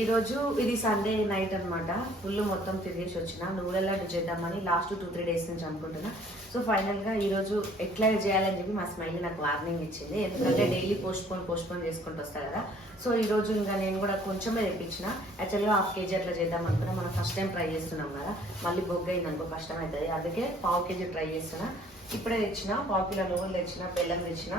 ఈరోజు ఇది Sunday night అన్నమాట. ఫుల్ మొత్తం తిరిగేసి వచ్చిన. నువ్వుల చేద్దామని లాస్ట్ టూ త్రీ డేస్ నుంచి అనుకుంటున్నా. సో ఫైనల్గా ఈరోజు ఎట్లా చేయాలని చెప్పి మా స్మైల్ నాకు వార్నింగ్ ఇచ్చింది. ఎందుకంటే daily postpone postpone చేసుకుంటూ వస్తా కదా. సో ఈరోజు ఇంకా నేను కూడా కొంచెమే తెప్పించిన. యాక్చువల్గా హాఫ్ కేజీ అట్లా చేద్దాం అనుకున్నా. మనం ఫస్ట్ టైం ట్రై చేస్తున్నాం కదా. మళ్ళీ బొగ్గ అయింది అనుకో కష్టం అవుతుంది అందుకే పావు కేజీ ట్రై చేస్తున్నా. ఇప్పుడే తెచ్చిన పావు నువ్వులు తెచ్చిన బెల్లం తెచ్చిన.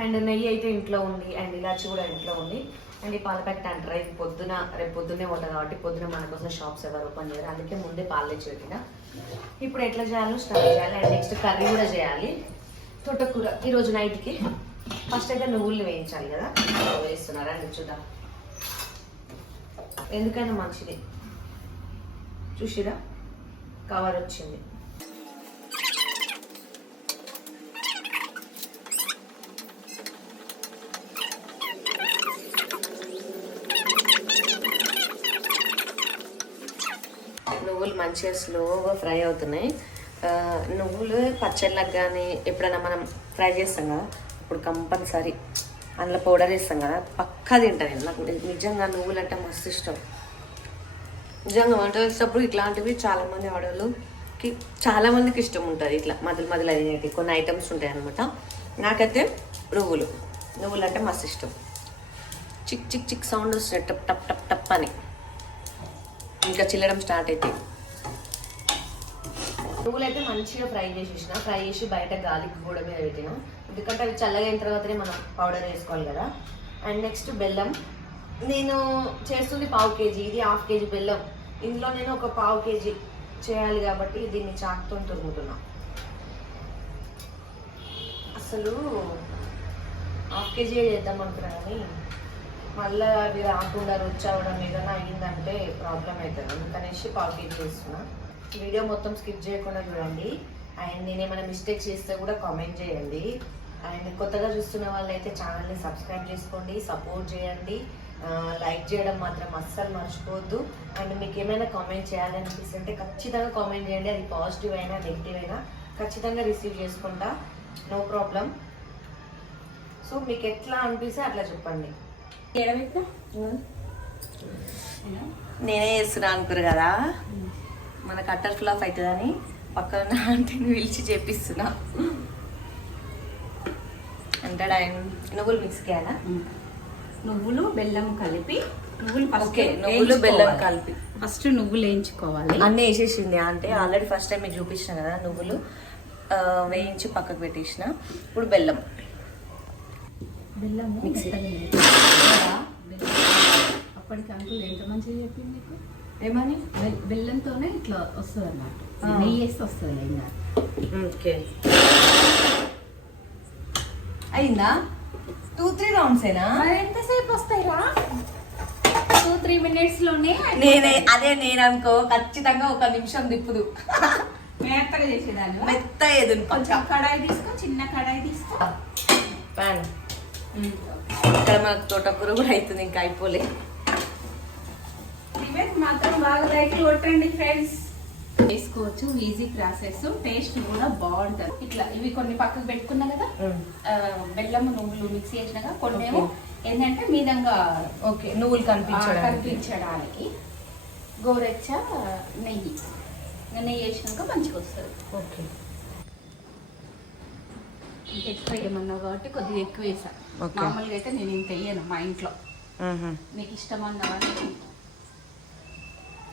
అండ్ నెయ్యి అయితే ఇంట్లో ఉంది అండ్ ఇలాచి కూడా ఇంట్లో ఉంది. అండ్ ఈ పాల ప్యాకెట్ అంటారా ఇది పొద్దున రేపు పొద్దున్నే ఉంటుంది కాబట్టి పొద్దున మన కోసం షాప్స్ ఎవరు ఓపెన్ చేయరు. అందుకే ముందే పాలు తెచ్చి పెట్టిన. ఇప్పుడు ఎట్లా చేయాలో స్టార్ట్ చేయాలి. అండ్ నెక్స్ట్ కర్రీ కూడా చేయాలి. తోటకూర. ఈరోజు నైట్కి ఫస్ట్ అయితే నువ్వులు వేయించాలి కదా? వేస్తున్నారా? అండి చూద్దాం. ఎందుకైనా మంచిది. చూసిరా? కవర్ వచ్చింది. నువ్వులు మంచిగా స్లోగా ఫ్రై అవుతున్నాయి. నువ్వులు పచ్చళ్ళకి కానీ ఎప్పుడైనా మనం ఫ్రై చేస్తాం కదా ఇప్పుడు కంపల్సరీ అందులో పౌడర్ వేస్తాం కదా పక్కా తింటాను నేను. నాకు నిజంగా నువ్వులు అంటే మస్తు ఇష్టం. నిజంగా వంట చేసేటప్పుడు ఇట్లాంటివి చాలామంది ఆడవాళ్ళకి చాలామందికి ఇష్టం ఉంటుంది ఇట్లా మధ్యలో మధ్యలో తినేటి కొన్ని ఐటమ్స్ ఉంటాయి అనమాట నాకైతే నువ్వులు. నువ్వులు అంటే మస్తు ఇష్టం. చిక్ చిక్ చిక్ సౌండ్ వస్తుంది. టప్ టప్ టప్ టప్ అని. ఇంకా చిల్లడం స్టార్ట్ అయితే. నువ్వులు అయితే మంచిగా ఫ్రై చేసేసిన. ఫ్రై చేసి బయట గాలికి కూడా మీద పెట్టిన. ఎందుకంటే అవి చల్లగా అయిన తర్వాతనే మనం పౌడర్ వేసుకోవాలి కదా. అండ్ నెక్స్ట్ బెల్లం. నేను చేస్తుంది పావు కేజీ. ఇది హాఫ్ కేజీ బెల్లం. ఇందులో నేను ఒక పావు కేజీ చేయాలి కాబట్టి దీన్ని చాకుతో తురుముతున్నా. అసలు హాఫ్ కేజీ చేద్దాం అనుకున్నా కానీ మళ్ళీ అవి రాకుండా రుచి అవ్వడం ఏదైనా అయ్యిందంటే ప్రాబ్లం అవుతుంది. అందుకనేసి పావు కేజీ చేస్తున్నా. వీడియో మొత్తం స్కిప్ చేయకుండా చూడండి. అండ్ నేను ఏమైనా మిస్టేక్స్ చేస్తే కూడా కామెంట్ చేయండి. అండ్ కొత్తగా చూస్తున్న వాళ్ళైతే ఛానల్ని సబ్స్క్రైబ్ చేసుకోండి సపోర్ట్ చేయండి. లైక్ చేయడం మాత్రం అస్సలు మర్చిపోవద్దు. అండ్ మీకు ఏమైనా కామెంట్ చేయాలనిపిస్తుంటే ఖచ్చితంగా కామెంట్ చేయండి. అది పాజిటివ్ అయినా నెగిటివ్ అయినా ఖచ్చితంగా రిసీవ్ చేసుకుంటా. No problem. సో మీకు ఎట్లా అనిపిస్తే అట్లా చెప్పండి. నేనే చేస్తున్నా అనుకురు కదా. మన కట్టర్ ఫ్లాప్ అవుతుందని పక్కన ఆంటీని పిలిచి చేపిస్తున్నా అంటాడు ఆయన నువ్వులు మిక్స్ చేయాలా? నువ్వులు బెల్లం కలిపి నువ్వులు ఓకే నువ్వులు బెల్లం కలిపి. ఫస్ట్ నువ్వులు వేయించుకోవాలి. అన్నీ వేసేసింది అంటే ఆల్రెడీ ఫస్ట్ టైం మీకు చూపించిన కదా నువ్వులు. వేయించి పక్కకు పెట్టేసిన. ఇప్పుడు బెల్లం. బెల్లం మిక్సీ. అప్పటికి అంకుల్ ఎంత మంచిగా చెప్పింది మీకు ఏమని? బెల్- బెల్లంతోనే ఇట్లా వస్తుంది అన్నమాట ఆ. నెయ్యి వేస్తే వస్తుంది ఇంకా ఓకే. అయిందా? టూ త్రీ రౌండ్స్ ఏనా? మరి ఎంతసేపు వస్తాయిరా టూ త్రీ మినిట్స్లోనే నేనే అదే నేను అనుకో ఖచ్చితంగా ఒక నిమిషం తిప్పుదు. మెత్తగా చేసేదాన్ని మెత్త ఎదును కొంచెం కడాయి తీసుకో చిన్న కడాయి తీసుకో. ఇక్కడ మనకు తోటకూర కూడా అవుతుంది ఇంకా అయిపోలే. ఇవే మాత్రం బాగా లైక్ కొట్టండి ఫ్రెండ్స్. వేసుకోవచ్చు ఈజీ ప్రాసెస్ టేస్ట్ కూడా బాగుంటుంది. ఇట్లా ఇవి కొన్ని పక్కకు పెట్టుకున్నా కదా బెల్లం నువ్వులు మిక్స్ చేసినాక కొన్ని ఏమో ఏంటంటే మీదంగా ఓకే నువ్వులు ఆ, కనిపించడం కనిపించడానికి గోరెచ్చ నెయ్యి. నెయ్యి వేసినాక మంచిగా వస్తుంది. ఓకే. ఎక్కువ ఏమన్నావు కాబట్టి కొద్దిగా ఎక్కువ వేసా. Okay. మామూలుగా అయితే నేను ఇంత వేయను మా ఇంట్లో. నీకు ఇష్టం అన్నవని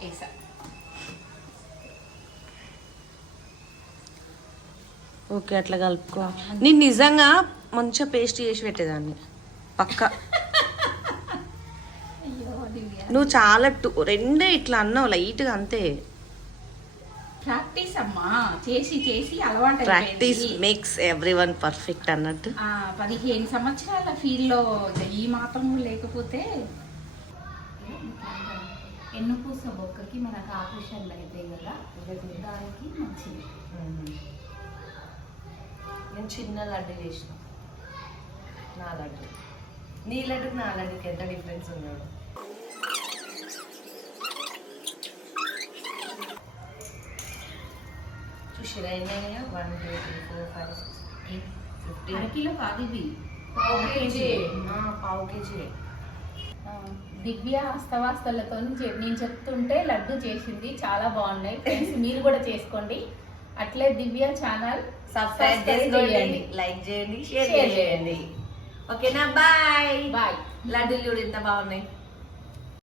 వేసా ఓకే అట్లా కలుపుకో. నేను నిజంగా మంచిగా పేస్ట్ చేసి పెట్టేదాన్ని. పక్క. నువ్వు చాలా టు రెండే ఇట్లా అన్నావు లైట్గా అంతే. ప్రాక్టీస్ అమ్మా చేసి చేసి అలవాటు practice. Makes everyone perfect అన్నట్టు. పదిహేను సంవత్సరాల ఫీల్డ్లో ఈ మాత్రం లేకపోతే ఎన్నుపూస బొక్కకి మనకు ఆపరేషన్లు అయితే కదా దానికి మంచిది. నేను చిన్న లడ్డు చేసిన. నా లడ్డు. నీ లడ్డుకి నా లడ్డుకి ఎంత డిఫరెన్స్ ఉన్నాడు? చూసిరా ఎన్ని one two three four five six eight fifteen. అరకిలో కాదు ఇవి పావు కేజీ. పావు కేజీ. దివ్య హస్తవాస్తలతో నేను చెప్తుంటే లడ్డు చేసింది చాలా బాగున్నాయి. ఫ్రెండ్స్ మీరు కూడా చేసుకోండి. అట్లే దివ్య ఛానల్ సబ్స్క్రైబ్ చేసుకోండి. లైక్ చేయండి షేర్ చేయండి. ఓకేనా బాయ్ బాయ్ లడ్డూలు చూడు ఎంత బాగున్నాయి.